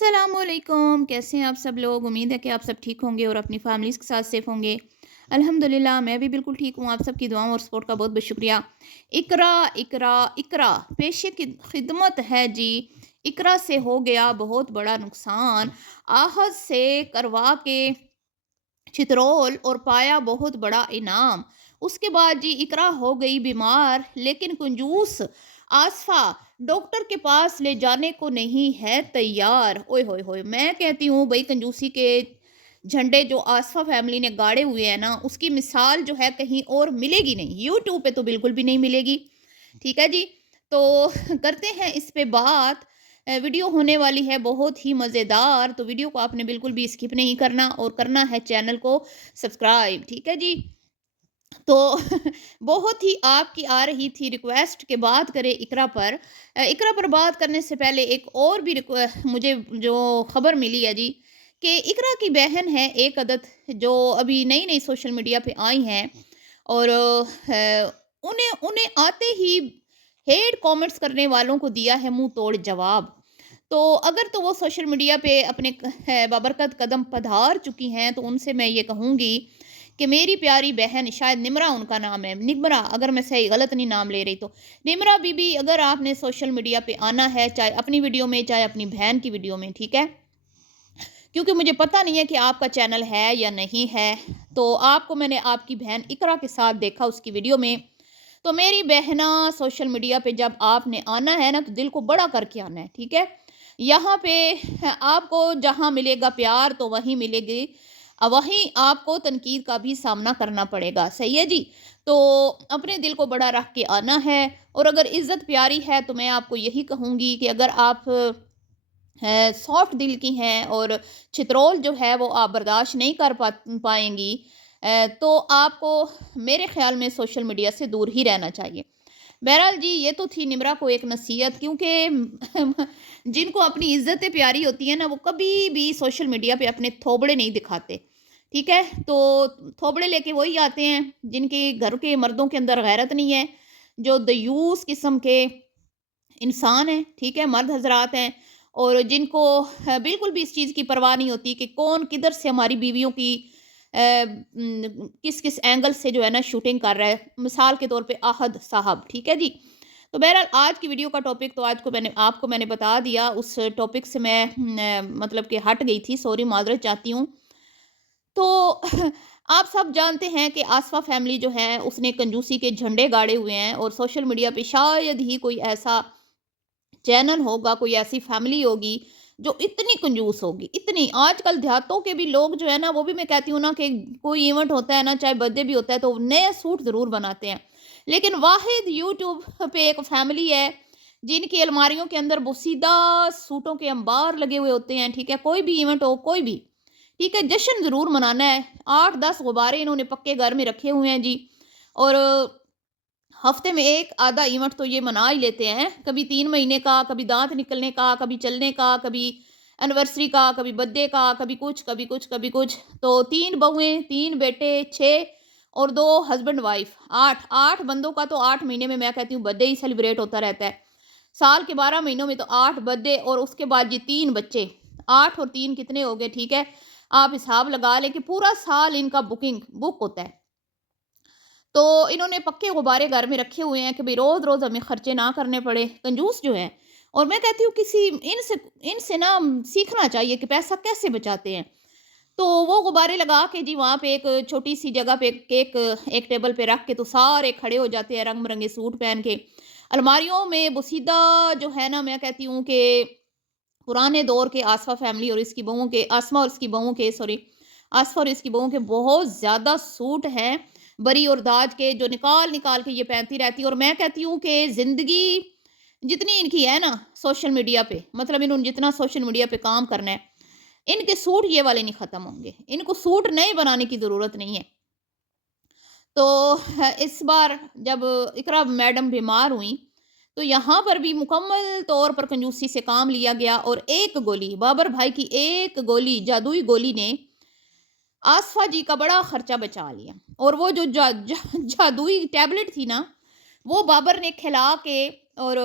السلام علیکم، کیسے ہیں آپ سب لوگ؟ امید ہے کہ آپ سب ٹھیک ہوں گے اور اپنی فیملیز کے ساتھ سیف ہوں گے۔ الحمدللہ میں بھی بالکل ٹھیک ہوں۔ آپ سب کی دعاؤں اور سپورٹ کا بہت بہت شکریہ۔ اقرا اقرا اقرا پیش خدمت ہے جی۔ اقرا سے ہو گیا بہت بڑا نقصان، آہد سے کروا کے چترول اور پایا بہت بڑا انعام۔ اس کے بعد جی اقرا ہو گئی بیمار، لیکن کنجوس آصفہ ڈاکٹر کے پاس لے جانے کو نہیں ہے تیار۔ اوئے ہوئے ہوئے، میں کہتی ہوں بھائی کنجوسی کے جھنڈے جو آصفہ فیملی نے گاڑے ہوئے ہیں نا، اس کی مثال جو ہے کہیں اور ملے گی نہیں، یوٹیوب پہ تو بالکل بھی نہیں ملے گی۔ ٹھیک ہے جی، تو کرتے ہیں اس پہ بات۔ ویڈیو ہونے والی ہے بہت ہی مزیدار، تو ویڈیو کو آپ نے بالکل بھی اسکپ نہیں کرنا اور کرنا ہے چینل کو سبسکرائب۔ ٹھیک ہے جی، تو بہت ہی آپ کی آ رہی تھی ریکویسٹ کہ بات کریں اقرا پر۔ اقرا پر بات کرنے سے پہلے ایک اور بھی مجھے جو خبر ملی ہے جی، کہ اقرا کی بہن ہے ایک عدد، جو ابھی نئی نئی سوشل میڈیا پہ آئی ہیں، اور انہیں آتے ہی ہیٹ کامنٹس کرنے والوں کو دیا ہے منہ توڑ جواب۔ تو اگر تو وہ سوشل میڈیا پہ اپنے بابرکت قدم پدھار چکی ہیں، تو ان سے میں یہ کہوں گی کہ میری پیاری بہن، شاید نمرہ ان کا نام ہے، نمرہ، اگر میں صحیح غلط نہیں نام لے رہی تو نمرہ بی بی، اگر آپ نے سوشل میڈیا پہ آنا ہے، چاہے اپنی ویڈیو میں چاہے اپنی بہن کی ویڈیو میں، ٹھیک ہے، کیونکہ مجھے پتہ نہیں ہے کہ آپ کا چینل ہے یا نہیں ہے، تو آپ کو میں نے آپ کی بہن اقرا کے ساتھ دیکھا اس کی ویڈیو میں، تو میری بہنا سوشل میڈیا پہ جب آپ نے آنا ہے نا، تو دل کو بڑا کر کے آنا ہے، ٹھیک ہے۔ یہاں پہ آپ کو جہاں ملے گا پیار تو وہیں ملے گی، وہیں آپ کو تنقید کا بھی سامنا کرنا پڑے گا، صحیح ہے جی۔ تو اپنے دل کو بڑا رکھ کے آنا ہے، اور اگر عزت پیاری ہے تو میں آپ کو یہی کہوں گی کہ اگر آپ سافٹ دل کی ہیں اور چترول جو ہے وہ آپ برداشت نہیں کر پائیں گی، تو آپ کو میرے خیال میں سوشل میڈیا سے دور ہی رہنا چاہیے۔ بہرحال جی، یہ تو تھی نمرہ کو ایک نصیحت، کیونکہ جن کو اپنی عزتیں پیاری ہوتی ہیں نا، وہ کبھی بھی سوشل میڈیا پہ اپنے تھوبڑے نہیں دکھاتے، ٹھیک ہے۔ تو تھوبڑے لے کے وہی آتے ہیں جن کے گھر کے مردوں کے اندر غیرت نہیں ہے، جو دیوس قسم کے انسان ہیں، ٹھیک ہے، مرد حضرات ہیں، اور جن کو بالکل بھی اس چیز کی پرواہ نہیں ہوتی کہ کون کدھر سے ہماری بیویوں کی کس کس اینگل سے جو ہے نا شوٹنگ کر رہا ہے، مثال کے طور پہ احد صاحب، ٹھیک ہے جی۔ تو بہرحال آج کی ویڈیو کا ٹاپک تو آج کو آپ کو میں نے بتا دیا، اس ٹاپک سے میں مطلب کہ ہٹ گئی تھی، سوری، معذرت چاہتی ہوں۔ تو آپ سب جانتے ہیں کہ آصفہ فیملی جو ہے اس نے کنجوسی کے جھنڈے گاڑے ہوئے ہیں، اور سوشل میڈیا پہ شاید ہی کوئی ایسا چینل ہوگا، کوئی ایسی فیملی ہوگی جو اتنی کنجوس ہوگی، اتنی۔ آج کل دیہاتوں کے بھی لوگ جو ہے نا، وہ بھی میں کہتی ہوں نا کہ کوئی ایونٹ ہوتا ہے نا، چاہے برتھ ڈے بھی ہوتا ہے، تو نئے سوٹ ضرور بناتے ہیں، لیکن واحد یوٹیوب پہ ایک فیملی ہے جن کی الماریوں کے اندر بوسیدہ سوٹوں کے انبار لگے ہوئے ہوتے ہیں، ٹھیک ہے، کوئی بھی ایونٹ ہو، کوئی بھی، ٹھیک ہے، جشن ضرور منانا ہے۔ 8-10 غبارے انہوں نے پکے گھر میں رکھے ہوئے ہیں جی، اور ہفتے میں ایک آدھا ایونٹ تو یہ منا ہی لیتے ہیں، کبھی 3 مہینے کا، کبھی دانت نکلنے کا، کبھی چلنے کا، کبھی اینیورسری کا، کبھی برتھ ڈے کا، کبھی کچھ کبھی کچھ کبھی کچھ۔ تو 3 بہویں، 3 بیٹے، 6 اور 2 ہسبینڈ وائف، 8 بندوں کا تو 8 مہینے میں کہتی ہوں برتھ ڈے ہی سیلیبریٹ ہوتا رہتا ہے۔ سال کے 12 مہینوں میں تو 8 برتھ ڈے، اور اس کے بعد جی 3 بچے، 8 اور 3 کتنے ہو گئے، ٹھیک ہے، آپ حساب لگا لیں کہ پورا سال ان کا بک ہوتا ہے۔ تو انہوں نے پکے غبارے گھر میں رکھے ہوئے ہیں کہ بھئی روز روز ہمیں خرچے نہ کرنے پڑے، کنجوس جو ہیں۔ اور میں کہتی ہوں ان سے نا سیکھنا چاہیے کہ پیسہ کیسے بچاتے ہیں۔ تو وہ غبارے لگا کے جی وہاں پہ ایک چھوٹی سی جگہ پہ کیک ایک ٹیبل پہ رکھ کے تو سارے کھڑے ہو جاتے ہیں رنگ برنگے سوٹ پہن کے، الماریوں میں بسیدہ جو ہے نا، میں کہتی ہوں کہ پرانے دور کے آصفہ فیملی اور اس کی بہووں کے، آسما اور اس کی بہووں کے، سوری، آصفہ اور اس کی بہووں کے بہت زیادہ سوٹ ہیں بری اور داج کے، جو نکال نکال کے یہ پہنتی رہتی ہے۔ اور میں کہتی ہوں کہ زندگی جتنی ان کی ہے نا سوشل میڈیا پہ، مطلب انہوں نے جتنا سوشل میڈیا پہ کام کرنا ہے، ان کے سوٹ یہ والے نہیں ختم ہوں گے، ان کو سوٹ نئے بنانے کی ضرورت نہیں ہے۔ تو اس بار جب اقرا میڈم بیمار ہوئی، تو یہاں پر بھی مکمل طور پر کنجوسی سے کام لیا گیا، اور ایک گولی، بابر بھائی کی ایک گولی، جادوئی گولی نے آصفہ جی کا بڑا خرچہ بچا لیا۔ اور وہ جو جادوئی ٹیبلٹ تھی نا، وہ بابر نے کھلا کے، اور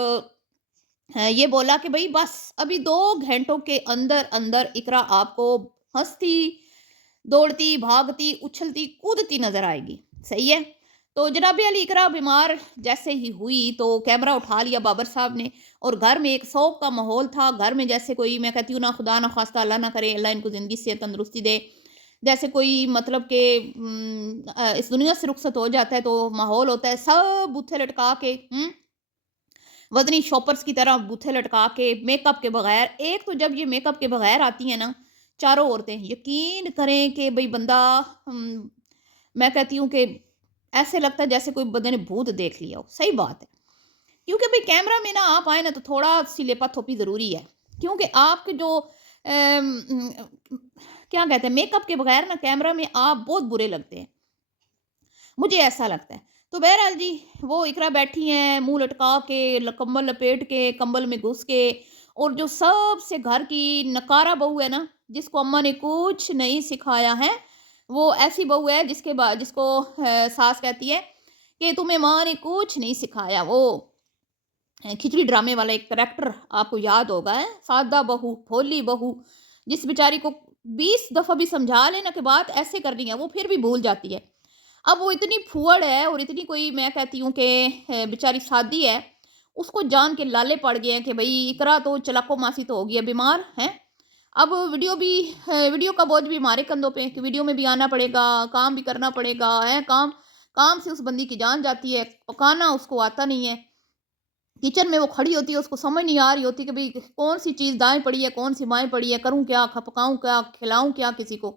یہ بولا کہ بھئی بس ابھی 2 گھنٹوں کے اندر اندر اقرا آپ کو ہنستی، دوڑتی، بھاگتی، اچھلتی، کودتی نظر آئے گی، صحیح ہے؟ تو جناب علی اقرا بیمار جیسے ہی ہوئی تو کیمرہ اٹھا لیا بابر صاحب نے، اور گھر میں ایک سوگ کا ماحول تھا، گھر میں جیسے کوئی، میں کہتی ہوں نا خدا نہ خواستہ اللہ نہ کرے اللہ ان کو زندگی سے تندرستی دے، جیسے کوئی مطلب کہ اس دنیا سے رخصت ہو جاتا ہے تو ماحول ہوتا ہے، سب بوتھے لٹکا کے وزنی شاپرز کی طرح بوتھے لٹکا کے میک اپ کے بغیر. ایک تو جب یہ میک اپ کے بغیر آتی ہیں نا چاروں عورتیں، یقین کریں کہ بھئی بندہ میں کہتی ہوں کہ ایسے لگتا ہے جیسے کوئی بندے نے بھوت دیکھ لیا ہو. صحیح بات ہے، کیونکہ بھئی کیمرہ میں نا آپ آئے نا تو تھوڑا سی لیپا تھوپی ضروری ہے، کیونکہ آپ کے جو کیا کہتے ہیں میک اپ کے بغیر نا کیمرہ میں آپ بہت برے لگتے ہیں، مجھے ایسا لگتا ہے. تو بہرحال جی وہ اقرا بیٹھی ہیں منہ لٹکا کے، کمبل لپیٹ کے، کمبل میں گھس کے، اور جو سب سے گھر کی نکارہ بہو ہے نا، جس کو اماں نے کچھ نہیں سکھایا ہے، وہ ایسی بہو ہے جس کے بعد جس کو ساس کہتی ہے کہ تمہیں ماں نے کچھ نہیں سکھایا. وہ کھچڑی ڈرامے والا ایک کریکٹر آپ کو یاد ہوگا، ہے سادہ بہو، بھولی بہو، جس بیچاری کو 20 دفعہ بھی سمجھا لینا کہ بات ایسے کرنی ہے وہ پھر بھی بھول جاتی ہے. اب وہ اتنی پھوڑ ہے اور اتنی کوئی میں کہتی ہوں کہ بیچاری سادی ہے، اس کو جان کے لالے پڑ گئے ہیں کہ بھئی اقرا تو چلاکو ماسی تو ہو گئی ہے بیمار ہیں. اب ویڈیو کا بوجھ بھی ہمارے کندھوں پہ کہ ویڈیو میں بھی آنا پڑے گا، کام بھی کرنا پڑے گا، ہے کام سے اس بندی کی جان جاتی ہے، پکانا اس کو آتا نہیں ہے. کچن میں وہ کھڑی ہوتی ہے، اس کو سمجھ نہیں آ رہی ہوتی کہ بھئی کون سی چیز دائیں پڑی ہے، کون سی بائیں پڑی ہے، کروں کیا، پکاؤں کیا، کھلاؤں کیا کسی کو.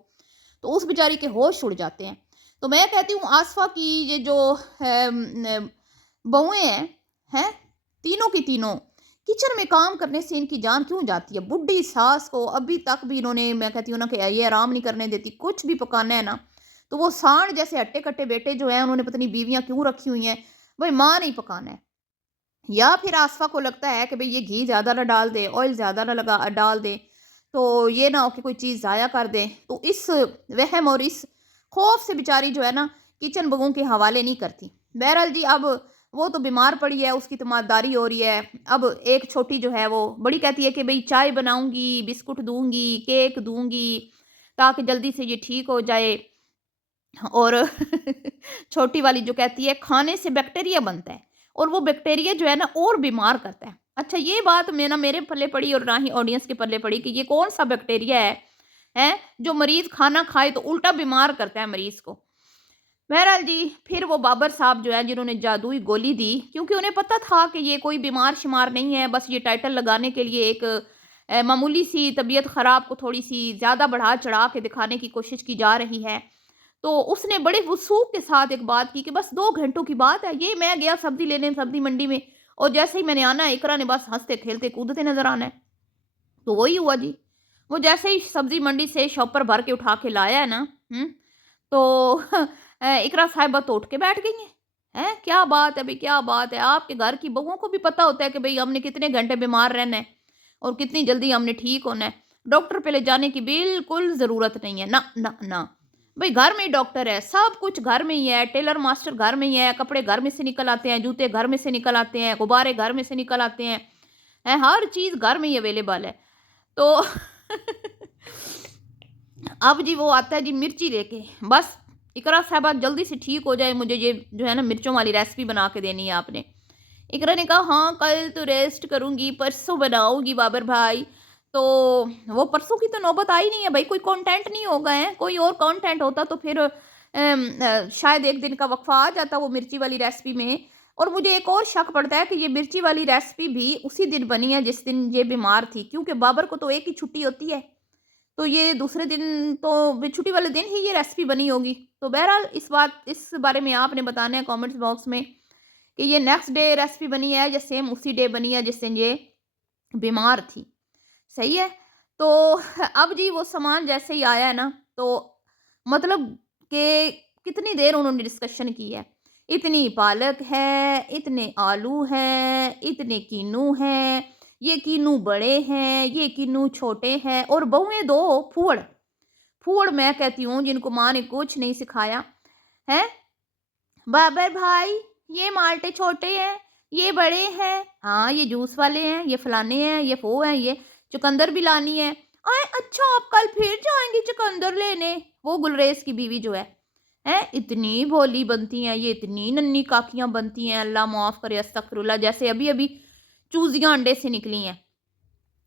تو اس بیچاری کے ہوش اڑ جاتے ہیں. تو میں کہتی ہوں آصفہ کی یہ جو بہویں ہیں تینوں کی تینوں کچن میں کام کرنے سے ان کی جان کیوں جاتی ہے. بڈھی ساس کو ابھی تک بھی انہوں نے میں کہتی ہوں نا کہ یہ آرام نہیں کرنے دیتی، کچھ بھی پکانا ہے نا تو وہ سانڈ جیسے ہٹے کٹے بیٹے جو ہیں انہوں نے پتہ نہیں بیویاں کیوں رکھی ہوئی ہیں، بھئی ماں نہیں پکانا ہے. یا پھر آصفہ کو لگتا ہے کہ بھئی یہ گھی زیادہ نہ ڈال دے، آئل زیادہ نہ ڈال دے تو یہ نہ ہو کہ کوئی چیز ضائع کر دے. تو اس وہم اور اس خوف سے بیچاری جو ہے نا کچن بہوؤں کے حوالے نہیں کرتی. بہرحال جی اب وہ تو بیمار پڑی ہے، اس کی تیمارداری ہو رہی ہے. اب ایک چھوٹی جو ہے وہ بڑی کہتی ہے کہ بھئی چائے بناؤں گی، بسکٹ دوں گی، کیک دوں گی تاکہ جلدی سے یہ ٹھیک ہو جائے. اور چھوٹی والی جو کہتی ہے کھانے سے بیکٹیریا بنتا ہے اور وہ بیکٹیریا جو ہے نا اور بیمار کرتا ہے. اچھا یہ بات میں نہ میرے پلے پڑی اور نہ ہی آڈینس کے پلے پڑی کہ یہ کون سا بیکٹیریا ہے جو مریض کھانا کھائے تو الٹا بیمار کرتا ہے مریض کو. بہرحال جی پھر وہ بابر صاحب جو ہے جنہوں نے جادوئی گولی دی، کیونکہ انہیں پتا تھا کہ یہ کوئی بیمار شمار نہیں ہے، بس یہ ٹائٹل لگانے کے لیے ایک معمولی سی طبیعت خراب کو تھوڑی سی زیادہ بڑھا چڑھا کے دکھانے کی کوشش کی جا رہی ہے. تو اس نے بڑے وثوق کے ساتھ ایک بات کی کہ بس 2 گھنٹوں کی بات ہے، یہ میں گیا سبزی لینے سبزی منڈی میں اور جیسے ہی میں نے آنا ہے اقرا نے بس ہنستے کھیلتے کودتے نظر آنا ہے. تو وہی ہوا جی، وہ جیسے ہی سبزی منڈی سے شاپر بھر کے اٹھا کے لایا ہے نا تو اقرا صاحبہ تو اٹھ کے بیٹھ گئی ہیں. کیا بات ہے بھئی، کیا بات ہے. آپ کے گھر کی بہوؤں کو بھی پتا ہوتا ہے کہ بھئی ہم نے کتنے گھنٹے بیمار رہنا ہے اور کتنی جلدی ہم نے ٹھیک ہونا ہے. ڈاکٹر پہ لے جانے کی بالکل ضرورت نہیں ہے، نہ نہ نہ. بھئی گھر میں ہی ڈاکٹر ہے، سب کچھ گھر میں ہی ہے، ٹیلر ماسٹر گھر میں ہی ہے، کپڑے گھر میں سے نکل آتے ہیں، جوتے گھر میں سے نکل آتے ہیں، غبارے گھر میں سے نکل آتے ہیں، ہر چیز گھر میں ہی اویلیبل ہے. تو اب جی وہ آتا ہے جی مرچی لے کے، بس اقرا صاحبہ جلدی سے ٹھیک ہو جائے، مجھے یہ جو ہے نا مرچوں والی ریسپی بنا کے دینی ہے آپ نے. اقرا نے کہا ہاں کل تو ریسٹ کروں گی، پرسوں بناؤں گی بابر بھائی. تو وہ پرسوں کی تو نوبت آئی نہیں ہے بھائی، کوئی کانٹینٹ نہیں ہوگا ہے، کوئی اور کانٹینٹ ہوتا تو پھر شاید ایک دن کا وقفہ آ جاتا وہ مرچی والی ریسپی میں. اور مجھے ایک اور شک پڑتا ہے کہ یہ مرچی والی ریسپی بھی اسی دن بنی ہے جس دن یہ بیمار تھی، کیونکہ بابر کو تو ایک ہی چھٹی ہوتی ہے تو یہ دوسرے دن تو چھٹی والے دن ہی یہ ریسپی بنی ہوگی. تو بہرحال اس بارے میں آپ نے بتانا ہے کامنٹس باکس میں کہ یہ نیکسٹ ڈے ریسپی بنی ہے یا سیم اسی ڈے بنی ہے جس دن یہ بیمار تھی. صحیح ہے. تو اب جی وہ سامان جیسے ہی آیا ہے نا تو مطلب کہ کتنی دیر انہوں نے ڈسکشن کی ہے. اتنی پالک ہے، اتنے آلو ہیں، اتنے کینو ہیں، یہ کینو بڑے ہیں، یہ کینو چھوٹے ہیں، اور بہویں 2 پھوڑ میں کہتی ہوں جن کو ماں نے کچھ نہیں سکھایا ہے. بابر بھائی یہ مالٹے چھوٹے ہیں، یہ بڑے ہیں، ہاں یہ جوس والے ہیں، یہ فلانے ہیں، یہ وہ ہیں، یہ چقندر بھی لانی ہے۔ آئے اچھا آپ کل پھر جائیں گی چقندر لینے؟ وہ گلریز کی بیوی جو ہے اتنی بھولی بنتی ہیں، یہ اتنی ننی کاکیاں بنتی ہیں، اللہ معاف کرے استغفر اللہ، جیسے ابھی ابھی چوزیاں انڈے سے نکلی ہیں۔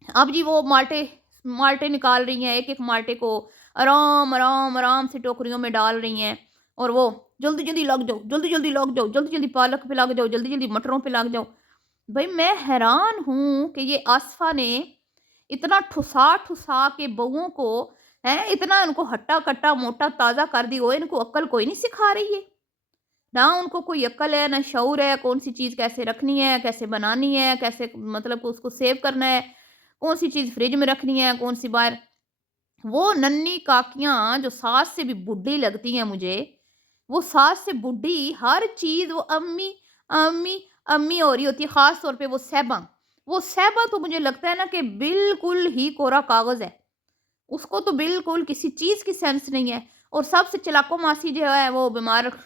اب جی وہ مالٹے نکال رہی ہیں، ایک ایک مالٹے کو آرام آرام آرام سے ٹوکریوں میں ڈال رہی ہیں، اور وہ جلدی جلدی لگ جاؤ، جلدی جلدی لگ جاؤ، جلدی جلدی پالک پہ لگ جاؤ، جلدی جلدی مٹروں پہ لگ جاؤ۔ بھائی میں حیران ہوں کہ یہ آصفہ نے اتنا ٹھسا ٹھسا کے بہوؤں کو اتنا ان کو ہٹا کٹا موٹا تازہ کر دی ہوئے، ان کو عقل کوئی نہیں سکھا رہی ہے، نہ ان کو کوئی عقل ہے، نہ شعور ہے، کون سی چیز کیسے رکھنی ہے، کیسے بنانی ہے، کیسے مطلب اس کو سیو کرنا ہے، کون سی چیز فریج میں رکھنی ہے، کون سی باہر۔ وہ ننی کاکیاں جو ساس سے بھی بڈھی لگتی ہیں مجھے، وہ ساس سے بڈھی ہر چیز وہ امی امی امی ہو رہی ہوتی ہے، خاص طور پہ وہ صحبہ تو مجھے لگتا ہے نا کہ بالکل ہی کورا کاغذ ہے، اس کو تو بالکل کسی چیز کی سینس نہیں ہے، اور سب سے چلاکو ماسی جو ہے وہ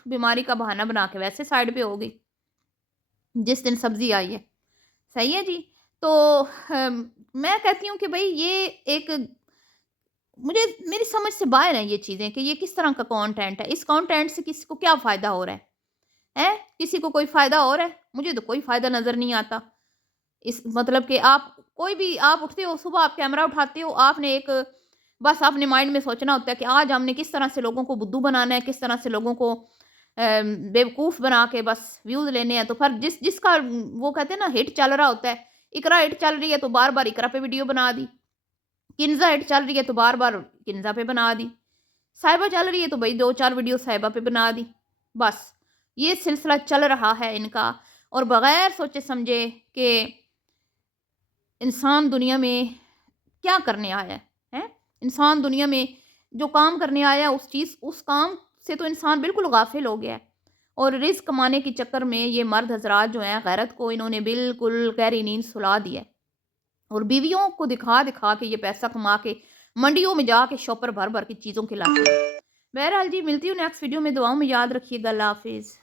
بیماری کا بہانہ بنا کے ویسے سائڈ پہ ہوگی جس دن سبزی آئی ہے۔ صحیح ہے جی۔ تو میں کہتی ہوں کہ بھئی یہ ایک مجھے میری سمجھ سے باہر ہیں یہ چیزیں کہ یہ کس طرح کا کانٹینٹ ہے، اس کانٹینٹ سے کسی کو کیا فائدہ ہو رہا ہے، کسی کو کوئی فائدہ ہو رہا ہے؟ مجھے تو کوئی فائدہ نظر نہیں آتا۔ اس مطلب کہ آپ کوئی بھی آپ اٹھتے ہو صبح، آپ کیمرہ اٹھاتے ہو، آپ نے ایک بس اپنے مائنڈ میں سوچنا ہوتا ہے کہ آج ہم نے کس طرح سے لوگوں کو بدھو بنانا ہے، کس طرح سے لوگوں کو بیوقوف بنا کے بس ویوز لینے ہیں۔ تو پھر جس کا وہ کہتے ہیں نا ہٹ چل رہا ہوتا ہے، اقرا ہٹ چل رہی ہے تو بار بار اقرا پہ ویڈیو بنا دی، کنزا ہٹ چل رہی ہے تو بار بار کنزا پہ بنا دی، صاحبہ چل رہی ہے تو بھائی 2-4 ویڈیو صاحبہ پہ بنا دی، بس یہ سلسلہ چل رہا ہے ان کا، اور بغیر سوچے سمجھے کہ انسان دنیا میں کیا کرنے آیا ہے، انسان دنیا میں جو کام کرنے آیا اس کام سے تو انسان بالکل غافل ہو گیا ہے، اور رزق کمانے کے چکر میں یہ مرد حضرات جو ہیں غیرت کو انہوں نے بالکل گہری نیند سلا دی ہے، اور بیویوں کو دکھا دکھا کے یہ پیسہ کما کے منڈیوں میں جا کے شاپر بھر بھر کی چیزوں کے لاتے ہیں۔ بہرحال جی ملتی ہوں نیکسٹ ویڈیو میں، دعاؤں میں یاد رکھیے گا، اللہ حافظ۔